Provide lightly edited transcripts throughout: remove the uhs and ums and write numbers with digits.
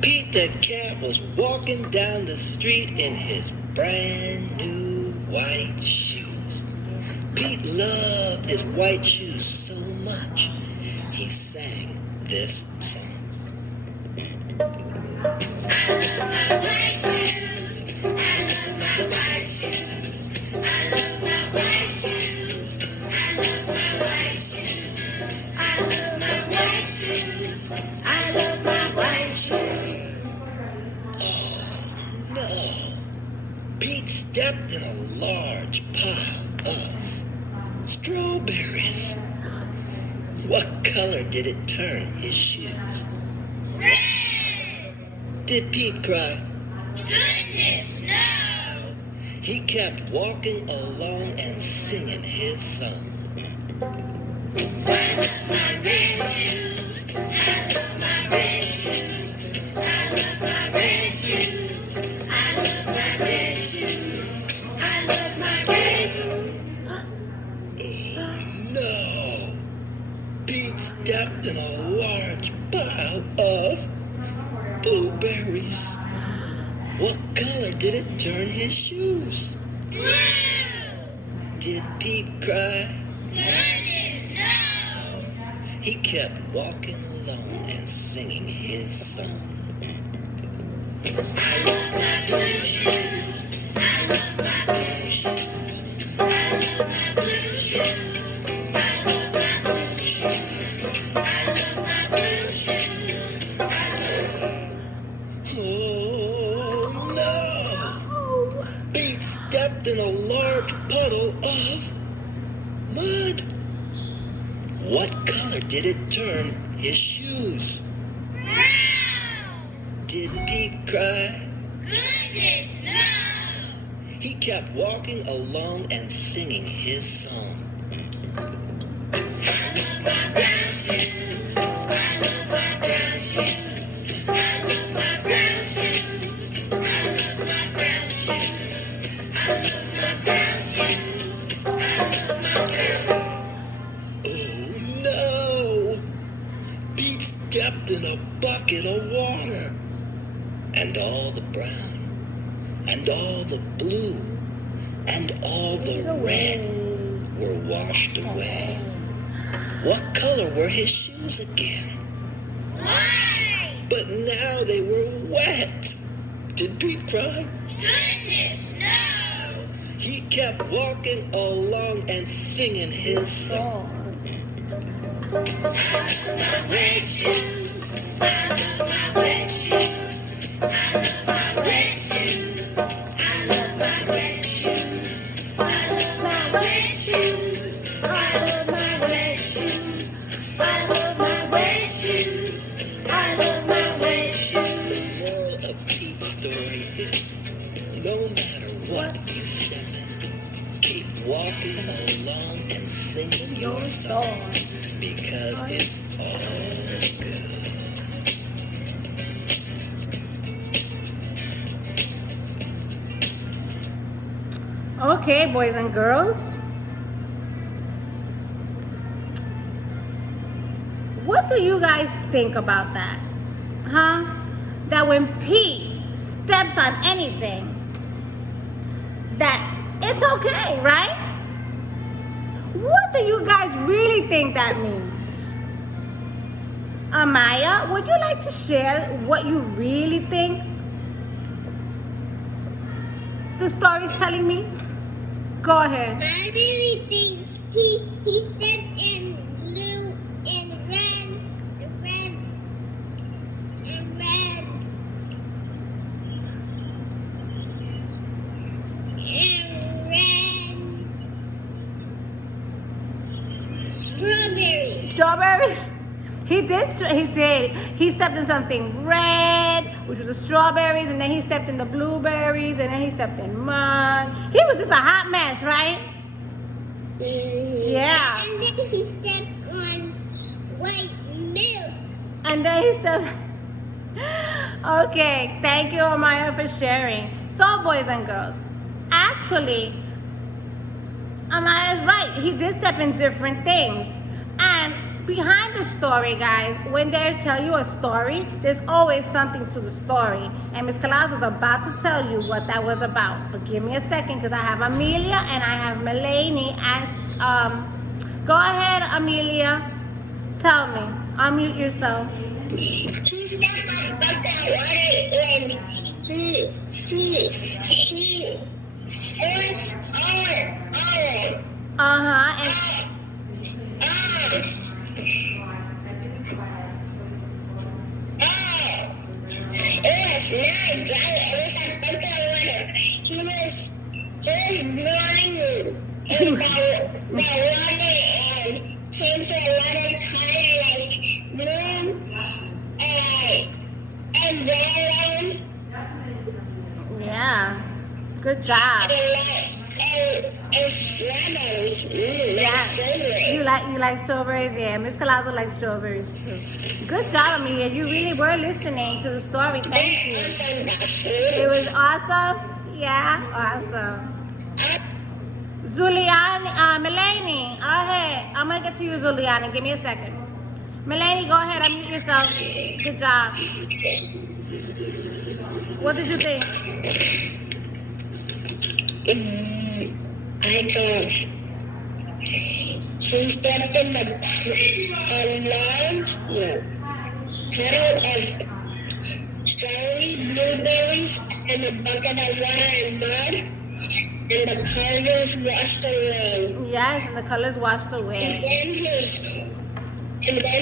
Pete the cat was walking down the street in his brand new white shoes. Pete loved his white shoes so much, he sang this song. I love my white shoes. I love my white shoes. I love my white shoes. I love my white shoes. I love my white shoes. I love my white shoes. Oh no! Pete stepped in a large pile of strawberries. What color did it turn his shoes? Red! Did Pete cry? Goodness, no! He kept walking along and singing his song. I love my red shoes. I love my red shoes. I love my red shoes. I love my red shoes. I love my red. Oh no! Pete stepped in a large pile of blueberries. What color did it turn his shoes? Blue! Did Pete cry? Goodness, no! He kept walking along and singing his song. I love my blue shoes. I love my blue shoes. I love my blue shoes. I love my blue shoes. I love my blue shoes. Oh no! Pete stepped in a large puddle of mud. What color did it turn his shoes? Brown! Did Pete cry? Goodness, no! He kept walking along and singing his song. I love my brown shoes. I love my brown shoes. I love my brown shoes. I love my brown shoes. I love my brown shoes. I love my brown. Oh no! Pete stepped in a bucket of water, and all the brown, and all the blue, and all the red were washed away. What color were his shoes again? White! But now they were wet. Did Pete cry? Goodness, no! He kept walking along and singing his song. I love my red shoes. I love my red shoes. I love my red shoes. I love my red shoes. I love my red shoes. I love my red shoes. I love my red shoes. I love my red shoes. The moral of Pete's story is, no matter what you step in, keep walking along and singing your song, because it's all good. Okay, boys and girls. What do you guys think about that? Huh? That when Pete steps on anything, that it's okay, right? What do you guys really think that means? Amaya, would you like to share what you really think the story is telling me? Go ahead. I really think he stepped in blue and red and red and red and red strawberries. Strawberries? He did. He stepped in something red, which was the strawberries, and then he stepped in the blueberries, and then he stepped in mud. He was just a hot mess, right? Yeah. And then he stepped on white milk. And then he stepped. Okay, thank you, Amaya, for sharing. So, boys and girls, actually, Amaya's right. He did step in different things. And behind the story, guys, when they tell you a story, there's always something to the story. And Miss Claus is about to tell you what that was about. But give me a second, because I have Amelia and I have Melanie as go ahead, Amelia. Tell me. Unmute yourself. He stepped on bucket water and he Uh-huh. And it was not dry. It was a bucket of water. He was drying in the water and came to a water color like blue and brown yeah. Good job. and strawberries. Yeah. Strawberries. You like strawberries? Yeah. Miss Colazo likes strawberries too. Good job, Amelia. You really were listening to the story. Thank you. It was awesome. Yeah, awesome. Zuliani, Melanie, go ahead. I'm gonna get to you, Zuliani. Give me a second. Melanie, go ahead. Unmute yourself. Good job. What did you think? I thought she stepped in the large kettle of strawberry blueberries and a bucket of water and mud, and the colors washed away. Yes, and the colors washed And away. then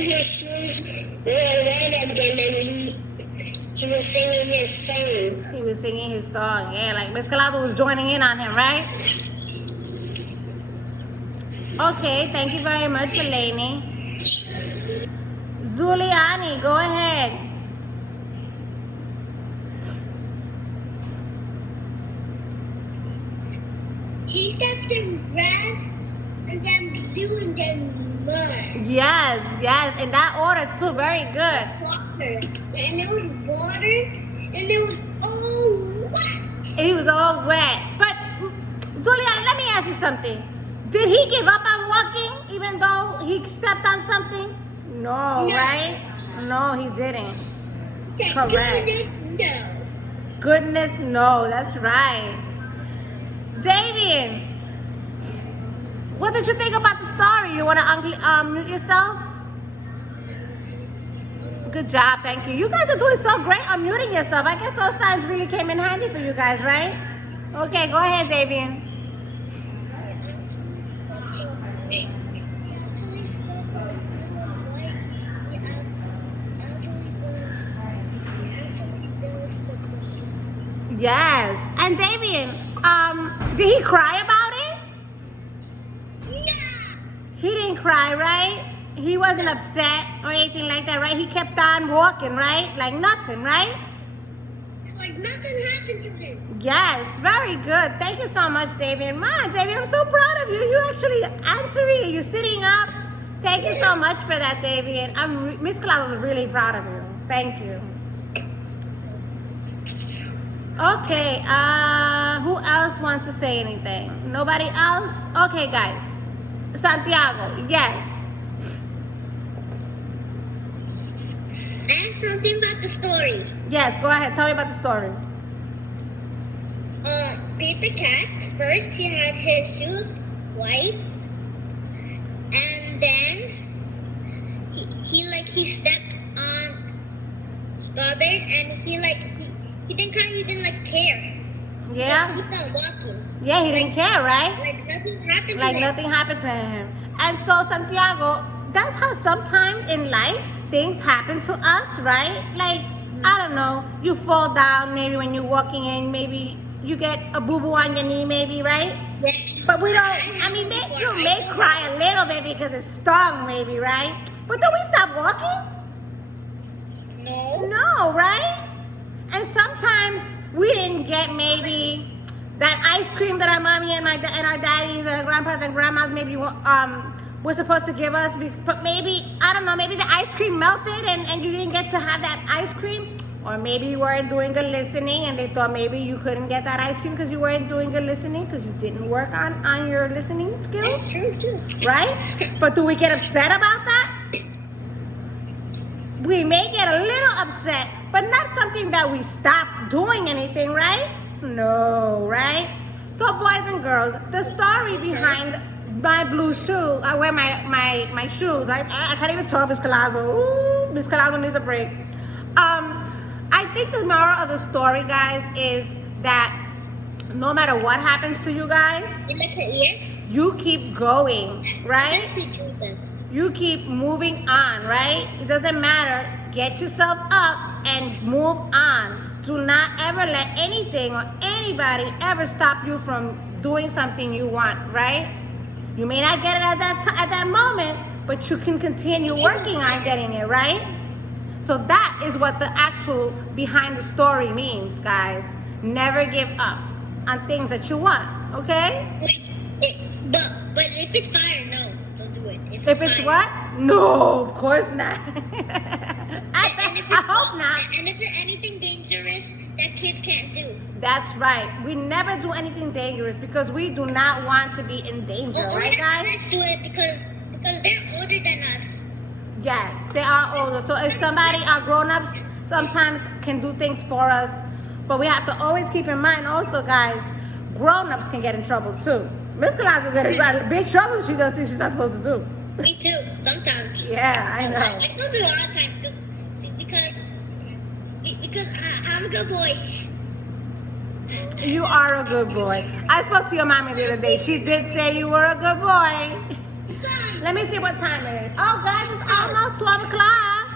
his shoes were red again, and he was singing his song. He was singing his song. Yeah, like Miss Colazo was joining in on him, right? Okay, thank you very much, Melanie. Zuliani, go ahead. He stepped in red, and then blue, and then mud. Yes, in that order too. Very good. Water. And it was water, and it was all wet. He was all wet. But Zuliani, let me ask you something. Did he give up on walking even though he stepped on something? No, No. right? No, he didn't. Said, Correct. goodness, no. Goodness, no, that's right. Davian, what did you think about the story? You want to unmute yourself? Good job, thank you. You guys are doing so great unmuting yourself. I guess those signs really came in handy for you guys, right? Okay, go ahead, Davian. Yes, and Davian, did he cry about it? He didn't cry, right? He wasn't upset or anything like that, right? He kept on walking, right? Like nothing, right? Like nothing happened to him. Yes, very good. Thank you so much, Davian. Man, Davian, I'm so proud of you. You actually answering it. You're sitting up. Thank you so much for that, Davian. Miss Colazo was really proud of you. Thank you. Okay, who else wants to say anything? Nobody else? Okay, guys. Santiago, yes. I have something about the story. Yes, go ahead. Tell me about the story. Pete the cat, first he had his shoes white, and then he stepped on strawberries, and he didn't cry, he didn't care. Yeah? So he kept on walking. Yeah, he didn't care, right? Like nothing happened Like to him. nothing happened to him. And so, Santiago, that's how sometimes in life things happen to us, right? Like, I don't know, you fall down maybe when you're walking in, maybe you get a boo-boo on your knee maybe, right? Yeah. But we don't, I mean, you may cry a little bit because it's stung maybe, right? But don't we stop walking? No. No, right? And sometimes we didn't get maybe that ice cream that our mommy and our daddies and our grandpas and grandmas maybe were supposed to give us, but maybe, I don't know, maybe the ice cream melted and you didn't get to have that ice cream. Or maybe you weren't doing good listening and they thought maybe you couldn't get that ice cream because you weren't doing good listening because you didn't work on your listening skills. That's true too. Right? But do we get upset about that? we may get a little upset, but not something that we stop doing anything, right? No, right? So boys and girls, the story behind my blue shoe, I wear my shoes. I can't even talk, Miss Colazo. Ooh, Miss Colazo needs a break. I think the moral of the story, guys, is that no matter what happens to you guys, You like her ears? you keep going, right? Actually, do this. You keep moving on, right? It doesn't matter. Get yourself up and move on. Do not ever let anything or anybody ever stop you from doing something you want, right? You may not get it at that moment, but you can continue working on getting it, right? So that is what the actual behind the story means, guys. Never give up on things that you want, okay? But if it's fire, no, don't do it. If it's fire. what? No, of course not. I hope not. And if it's anything dangerous that kids can't do. That's right. We never do anything dangerous because we do not want to be in danger, right, guys? Let's do it because they're older than us. Yes, they are older. So if somebody, our grown-ups, sometimes can do things for us, but we have to always keep in mind also, guys, grown-ups can get in trouble too. Miss Colazo get in big trouble if she does things she's not supposed to do. Me too, sometimes. Yeah, I know. I don't do it all the time because I'm a good boy. You are a good boy. I spoke to your mommy the other day. She did say you were a good boy. Let me see what time it is. Oh, guys, it's almost 12 o'clock.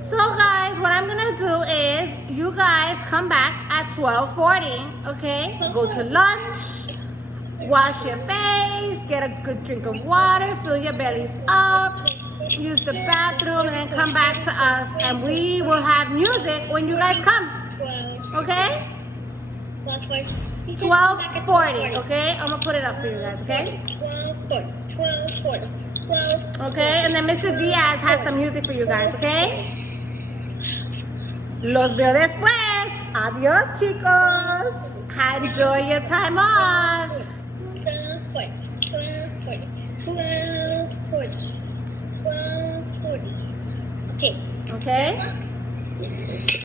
So, guys, what I'm going to do is you guys come back at 12:40, okay? Go to lunch, wash your face, get a good drink of water, fill your bellies up, use the bathroom, and then come back to us. And we will have music when you guys come, okay? 12:40, okay? I'm going to put it up for you guys, okay? 12:40. Okay, and then Mr. Diaz has some music for you guys, okay? Los veo después. Adios, chicos. Enjoy your time off. 12:40. Okay. Okay?